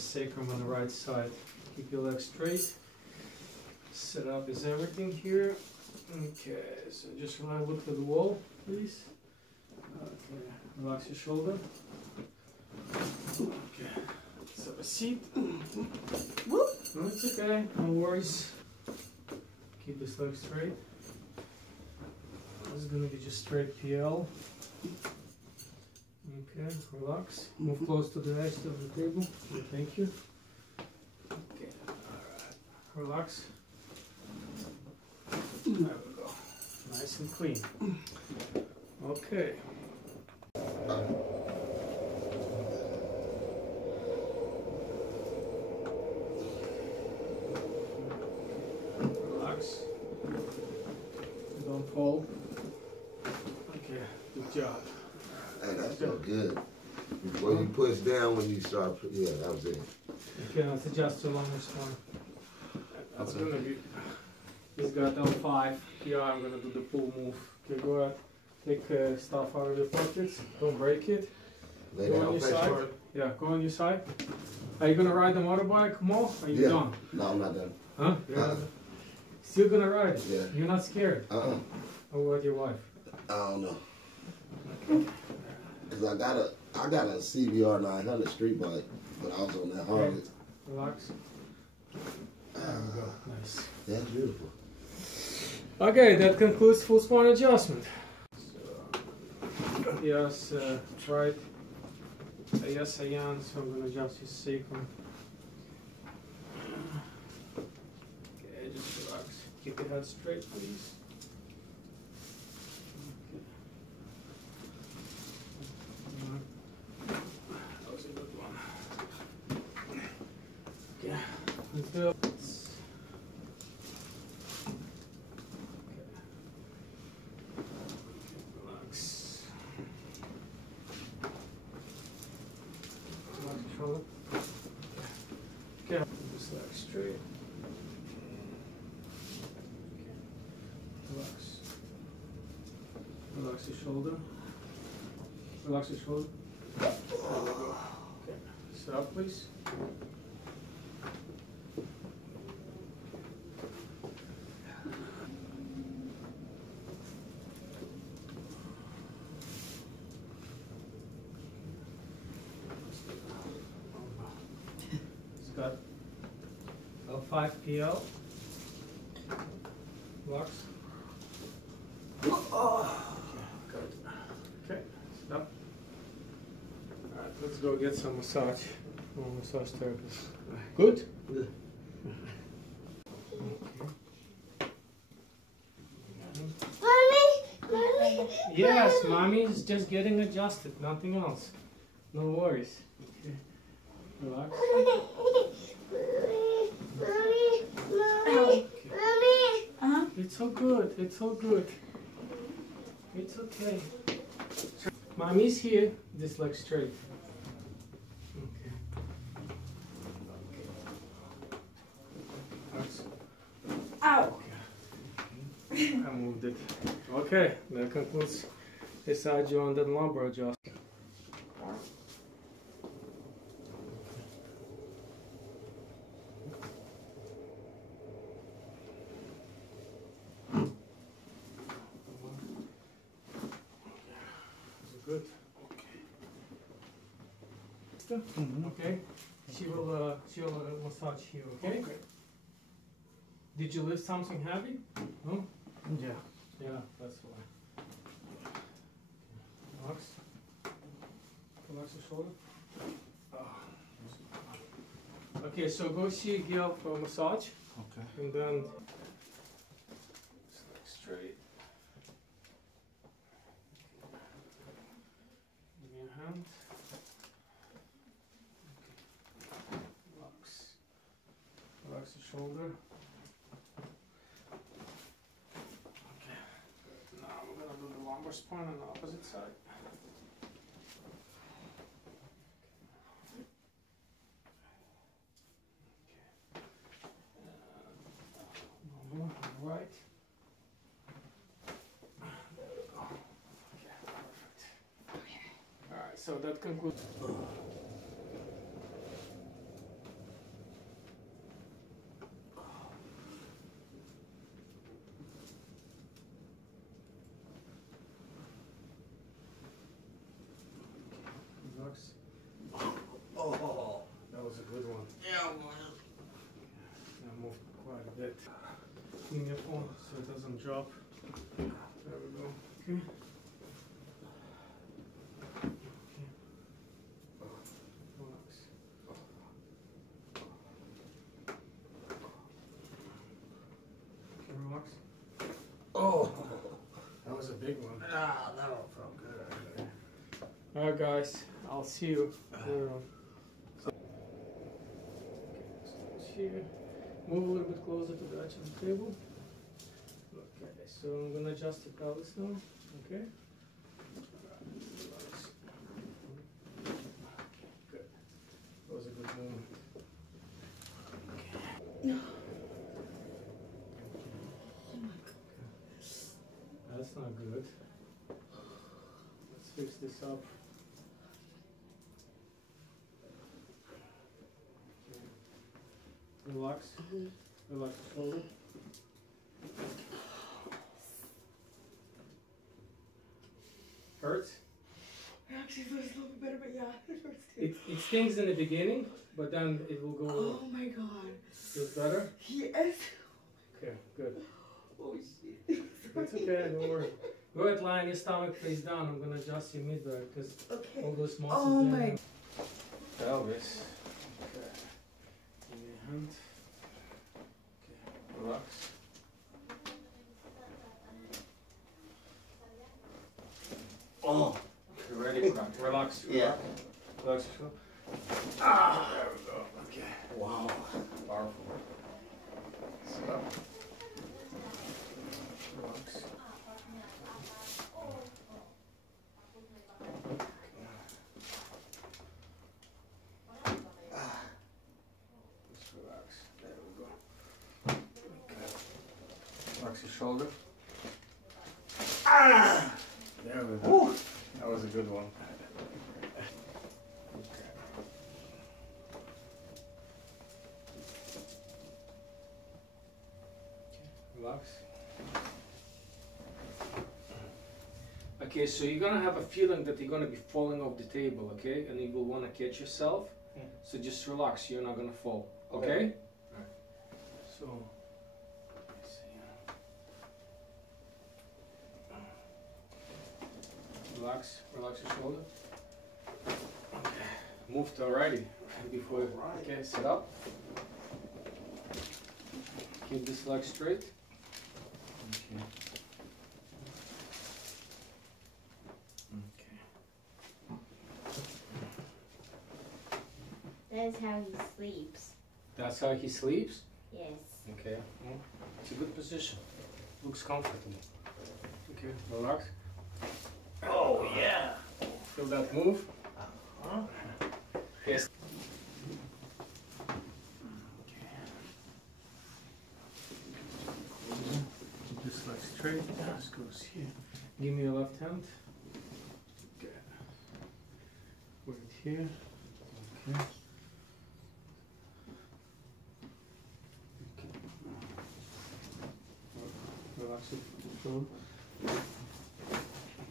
sacrum on the right side. Keep your legs straight. Set up is everything here. Okay, so just look to the wall, please. Okay, relax your shoulder. Okay, let's have a seat. No, it's okay, no worries. Keep this leg straight. This is gonna be just straight PL. Okay, relax. Move close to the edge of the table. Okay, thank you. Okay, alright. Relax. There we go. Nice and clean. Okay. Relax. Don't fall. Okay, good job. Hey, that felt good. Before you push down when you start, yeah, that was it. Okay, let's adjust your lumbar spine. That's gonna be. He's got L5. Here I'm gonna do the pull move. Okay, go ahead. Take stuff out of your pockets. Don't break it. Lay Go down, on your face side. forward. Yeah, go on your side. Are you gonna ride the motorbike more? Are you done? No, I'm not done. Huh? Still gonna ride? Yeah. You're not scared? How about your wife? I don't know. Cause I got a CBR 900 street bike, but I was on that hard. Okay. Relax. There we go. Nice. That's beautiful. Okay, that concludes full spine adjustment. So, yes, right. Yes, I am. So I'm gonna adjust his sacrum. Okay, just relax. Keep your head straight, please. That was a good one. Okay, let's do it. Relax. Relax your shoulder. Okay, just leg straight. Okay. Relax. Relax your shoulder. Relax your shoulder. There we go. Okay. Sit up, please. It's got L5 PL. Relax. Good. Okay, stop. Alright, let's go get some massage from a massage therapist. Good? Good. Mommy? Yes, mommy is just getting adjusted, nothing else. No worries. Okay. Relax. Mommy. It's all good, it's all good. It's okay. Mommy's here, this leg straight. Okay. Ow. Okay. I moved it. Okay, that concludes this side on the lumbar adjustment. Good. Okay. She will massage here. Okay. Did you lift something heavy? No. Yeah. Yeah. That's why. Relax. Relax your shoulder. Okay. So go see Gail for a massage. Okay. And then straight. Give me a hand. Okay. Relax. Relax the shoulder. Okay. Now we're gonna do the lumbar spine on the opposite side. Normal, right. So that concludes. it doesn't drop. There we go. Okay. Relax. Okay, relax. Oh, That was a big one. ah, that one felt good. Alright guys, I'll see you later on. Okay, so it's here. Move a little bit closer to the edge of the table. Okay, so I'm gonna adjust the pelvis now. Okay. Relax. Good. That was a good movement. That's not good. Let's fix this up. Okay. Relax. Relax the shoulder. Hurts? It actually feels a little bit better, but yeah, it hurts too. It stings in the beginning, but then it will go. Oh my god. Feels better? Yes. Okay, good. Oh shit. It's okay, don't worry. Go ahead, lie on your stomach face down. I'm gonna adjust your mid-back because Okay. all those muscles. Oh there. my. Pelvis. Okay. Give me a hand. Okay. Relax. Oh, You ready? Relax. yeah. Relax your shoulder. Ah, there we go. Okay. Wow. Powerful. Stop. Relax. Just relax. There we go. Okay. Relax your shoulder. Ah! There we go. That was a good one. Okay. Relax. Okay, so you're gonna have a feeling that you're gonna be falling off the table, okay? And you will wanna catch yourself. So just relax, you're not gonna fall, okay? Okay. Alright. So, let's see. Relax, relax your shoulder. Okay. Move to alrighty before, okay, sit up. Keep this leg straight. Okay. Okay. That's how he sleeps. That's how he sleeps? Yes. Okay. Well, it's a good position. Looks comfortable. Okay, relax. Oh yeah! Feel that move? Huh? Yes. Keep this leg straight. This goes here. Give me your left hand. Okay. Put it here. Okay. Relax it. Control.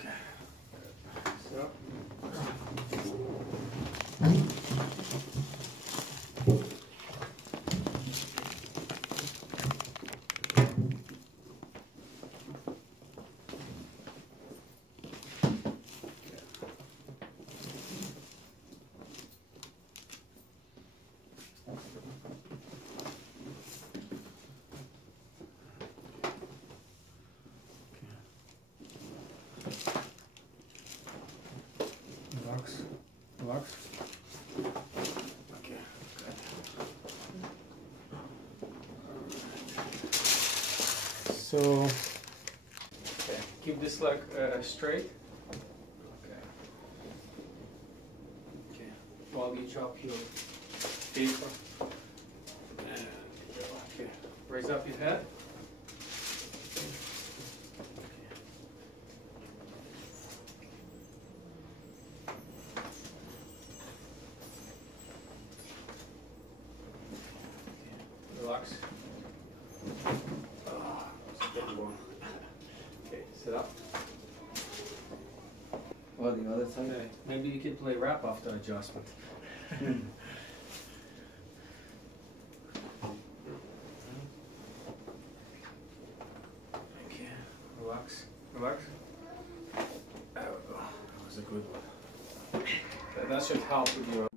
Okay. So. Relax. Relax. Okay, good. So, okay, keep this leg straight. Okay. Okay, while you drop your paper. And, okay, raise up your head. Relax. Oh, that's a big one. Okay, sit up. Oh, the other side? Okay, maybe you could play rap after adjustment. good one. That should help with your